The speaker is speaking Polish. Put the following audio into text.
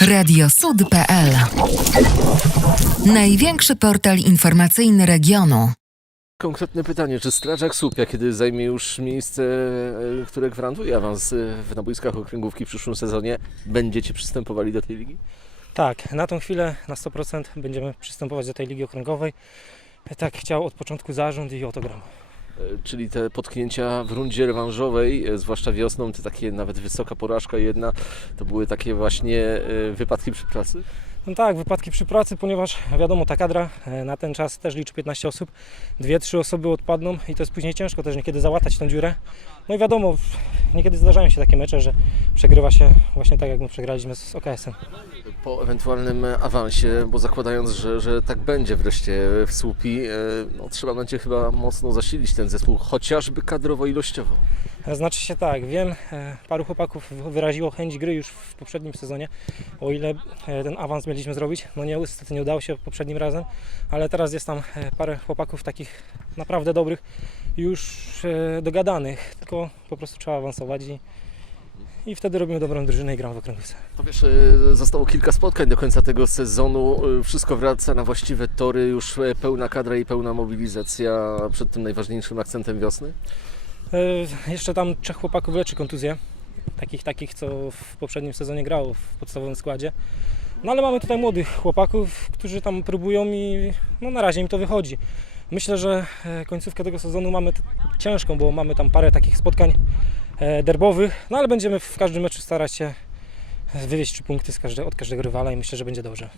Radiosud.pl Największy portal informacyjny regionu. Konkretne pytanie, czy Strażak Słupia, kiedy zajmie już miejsce, e, które gwarantuje awans e, w naboiskach okręgówki w przyszłym sezonie, będziecie przystępowali do tej ligi? Tak, na tą chwilę na 100% będziemy przystępować do tej ligi okręgowej. Tak chciał od początku zarząd i o to gram. E, Czyli te potknięcia w rundzie rewanżowej, e, zwłaszcza wiosną, te takie nawet wysoka porażka jedna, to były takie właśnie e, wypadki przy pracy? No tak, wypadki przy pracy, ponieważ wiadomo, ta kadra na ten czas też liczy 15 osób. Dwie, trzy osoby odpadną i to jest później ciężko też niekiedy załatać tą dziurę. No i wiadomo, niekiedy zdarzają się takie mecze, że przegrywa się właśnie tak, jak my przegraliśmy z OKS-em. Po ewentualnym awansie, bo zakładając, że, że tak będzie wreszcie w Słupi, e, no, trzeba będzie chyba mocno zasilić ten zespół, chociażby kadrowo-ilościowo. Znaczy się tak, wiem, e, paru chłopaków wyraziło chęć gry już w poprzednim sezonie, o ile e, ten awans mieliśmy zrobić. No niestety nie udało się poprzednim razem, ale teraz jest tam parę chłopaków takich naprawdę dobrych, już dogadanych, tylko po prostu trzeba awansować i, i wtedy robimy dobrą drużynę i gramy w okręgówce. To wiesz, e, zostało kilka spotkań do końca tego sezonu. E, Wszystko wraca na właściwe tory, już e, pełna kadra i pełna mobilizacja przed tym najważniejszym akcentem wiosny. Jeszcze tam trzech chłopaków leczy kontuzję, takich, takich co w poprzednim sezonie grało w podstawowym składzie. No ale mamy tutaj młodych chłopaków, którzy tam próbują i no na razie im to wychodzi. Myślę, że końcówkę tego sezonu mamy ciężką, bo mamy tam parę takich spotkań derbowych, no ale będziemy w każdym meczu starać się wywieźć trzy punkty z każde, od każdego rywala i myślę, że będzie dobrze.